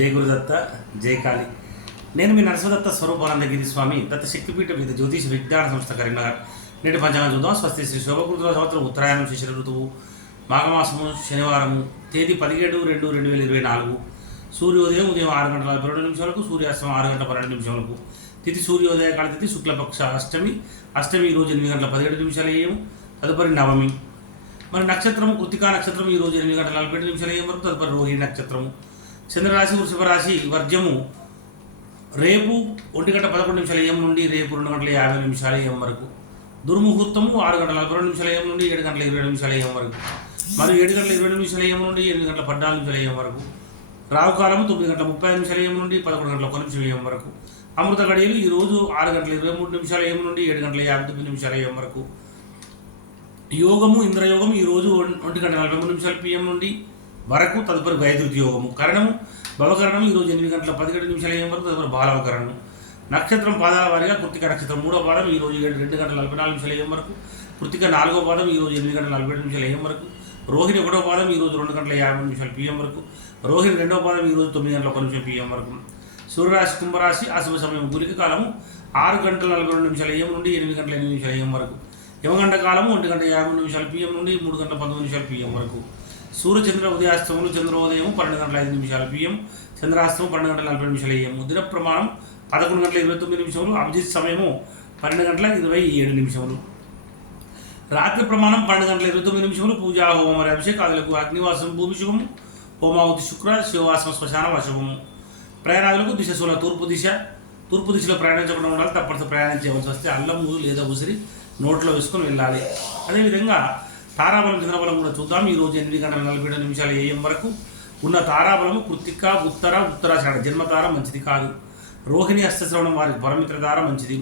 జై గురుదత్త, జై కాళి. నేను మీ నరసింహదత్త స్వరూపానందగిరి స్వామి దత్త శక్తిపీఠ వివిధ జ్యోతిష విజ్ఞాన సంస్థ కరీంనగర్. నేటి పంచాంగం చూద్దాం. స్వస్తి శ్రీ శోభకృతుల సంవత్సరం ఉత్తరాయణం శిశిర ఋతువు మాఘమాసము శనివారము తేదీ 17/2/2024. సూర్యోదయం ఉదయం 6 గంటల 42 నిమిషాలకు, సూర్యాస్తమయం 6 గంటల 12 నిమిషాలకు. తిథి సూర్యోదయ కాల తిథి శుక్లపక్ష అష్టమి. అష్టమి ఈరోజు 8 గంటల 17 నిమిషాలు AM. తదుపరి నవమి. మరి నక్షత్రము కృత్తికా నక్షత్రం ఈరోజు 8 గంటల 47 నిమిషాలు AM వరకు. తదుపరి రోహిణి నక్షత్రము. చంద్రరాశి వృషభ రాశి. వర్జము రేపు 1 గంట 11 నిమిషాల AM నుండి రేపు 2 గంటల 50 నిమిషాల AM వరకు. దుర్ముహూర్తము 6 గంటల 42 నిమిషాల AM నుండి 7 గంటల 20 నిమిషాల AM వరకు. మరియు 7 గంటల 20 నిమిషాల AM నుండి 8 గంటల 14 నిమిషాల AM వరకు. రావుకాలము 9 గంటల 30 నిమిషాల AM నుండి 11 గంటల 1 నిమిషం AM వరకు. అమృత గడియలు ఈరోజు 6 గంటల 23 నిమిషాల AM నుండి 7 గంటల 59 నిమిషాల AM వరకు. యోగము ఇంద్రయోగం ఈరోజు 1 గంట 43 నిమిషాల PM నుండి వరకు. తదుపరి వైద్యుతి యోగము. కరణము భవకరణం ఈరోజు 8 గంటల 17 నిమిషాల AM వరకు. తదుపరి బాలవకరణం. నక్షత్రం పాదాల వారిగా కృత్తిక నక్షత్రం 3వ పాదం ఈరోజు 2 గంటల 44 నిమిషాల AM వరకు. కృత్తిక 4వ పాదం ఈరోజు 8 గంటల 47 నిమిషాల AM వరకు. రోహిణి 1వ పాదం ఈరోజు 2 గంటల 50 నిమిషాల PM వరకు. రోహిణి 2వ పాదం ఈరోజు 9 గంటల 1 నిమిషం PM వరకు. సూర్యరాశి కుంభరాశి. అశుభ సమయం గులిక కాలము 6 గంటల 42 నిమిషాల AM నుండి 8 గంటల 8 నిమిషాల AM వరకు. యమగంట కాలము 1 గంట 50 నిమిషాల PM నుండి 3 గంటల 19 నిమిషాల PM వరకు. సూర్యచంద్ర ఉదయాస్తములు. చంద్రోదయం 12 గంటల 5 నిమిషాల PM. చంద్రాస్తమం 12 గంటల 40 నిమిషాల AM. దిన ప్రమాణం 11 గంటల 29 నిమిషములు. అభిజిత్ సమయము 12 గంటల 27 నిమిషములు. రాత్రి ప్రమాణం 12 గంటల 29 నిమిషములు. పూజా హోమం మరియు అభిషేకాదులకు అగ్నివాసం భూమి శుభము. హోమావతి శుక్ర శివవాసం శ్మశాన వశుభము. ప్రయాణాలకు దిశ తూర్పు దిశ. తూర్పు దిశలో ప్రయాణించకుండా ఉండాలి. తప్పనిసరి ప్రయాణం చేయవలసి వస్తే అల్లము లేదా ఉసిరి నోట్లో వేసుకొని వెళ్ళాలి. అదేవిధంగా తారాబలం చంద్రబలం కూడా చూద్దాం. ఈరోజు 8 గంటల 47 నిమిషాల AM వరకు ఉన్న తారాబలము కృత్తిక ఉత్తరాషాఢ జన్మతార మంచిది కాదు. రోహిణి హస్తశ్రవణం వారికి పరమిత్రతార మంచిది.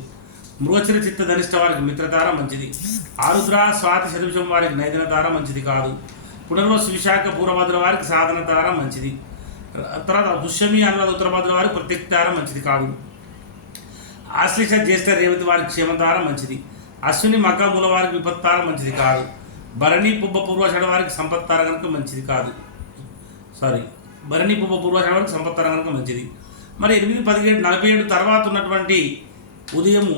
మృగశిర చిత్త ధనిష్ట వారికి మిత్రతార మంచిది. ఆరుద్ర స్వాతి శతభిషం వారికి నైదన తార మంచిది కాదు. పునర్వసు విశాఖ పూర్వభద్ర వారికి సాధన తార మంచిది. తర్వాత పుష్యమి అనురాధ ఉత్తరభద్ర వారికి ప్రత్యక్తార మంచిది కాదు. ఆశ్లేష జ్యేష్ఠ రేవతి వారికి క్షేమతార మంచిది. అశ్విని మక మూల వారికి విపత్తార మంచిది కాదు. భరణి పుబ్బ పూర్వాషాఢ వారికి సంపత్తార కనుక మంచిది కాదు. భరణి పుబ్బ పూర్వాషాఢ వారికి సంపత్తార కనుక మంచిది. మరి 8-17-47 తర్వాత ఉన్నటువంటి ఉదయము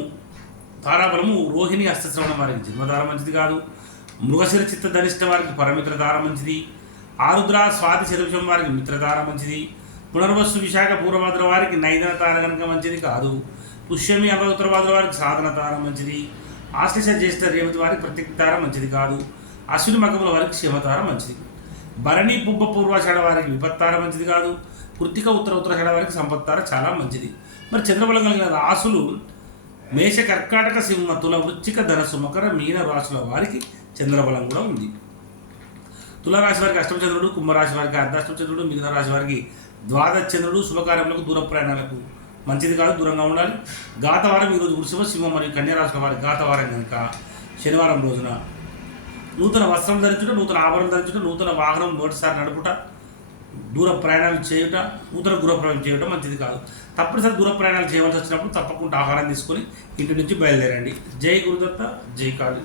తారాబలము రోహిణి హస్తశ్రవణం వారికి జన్మతార మంచిది కాదు. మృగశిర చిత్త ధనిష్ట వారికి పరమిత్రతార మంచిది. ఆరుద్ర స్వాతి శతభిషం వారికి మిత్రతార మంచిది. పునర్వసు విశాఖ పూర్వభద్ర వారికి నైదన తార కనుక మంచిది కాదు. పుష్యమి అనురాధ ఉత్తరభద్ర వారికి సాధన తార మంచిది. ఆశ్లేష జ్యేష్ఠ రేవతి వారికి ప్రత్యక్తార మంచిది కాదు. అశ్విని మకముల వారికి క్షేమతార మంచిది. భరణి పుబ్బ పూర్వాషాఢ వారికి విపత్తార మంచిది కాదు. కృత్తిక ఉత్తరాషాఢ వారికి సంపత్తార చాలా మంచిది. మరి చంద్రబలం కలిగిన రాసులు మేష కర్కాటక సింహ తుల వృశ్చిక ధనస్సు మకర మీన రాశుల వారికి చంద్రబలం కూడా ఉంది. తులారాశి వారికి అష్టమ చంద్రుడు, కుంభరాశి వారికి అర్ధాష్టమ చంద్రుడు, మిగతా రాశి వారికి ద్వాదశ చంద్రుడు. శుభకార్యములకు దూర ప్రయాణాలకు మంచిది కాదు, దూరంగా ఉండాలి. గాతవారం ఈరోజు వృషభ సింహం మరియు కన్యారాశుల వారికి గాతవారం కనుక శనివారం రోజున నూతన వస్త్రం ధరించుట, నూతన ఆభరణం ధరించుట, నూతన వాహనం మొదటిసారి నడుపుట, దూర ప్రయాణాలు చేయుట, నూతన గృహప్రవేశం చేయడం మంచిది కాదు. తప్పనిసరి దూర ప్రయాణాలు చేయవలసి వచ్చినప్పుడు తప్పకుండా ఆహారం తీసుకొని ఇంటి నుంచి బయలుదేరండి. జై గురుదత్త, జై కాళి.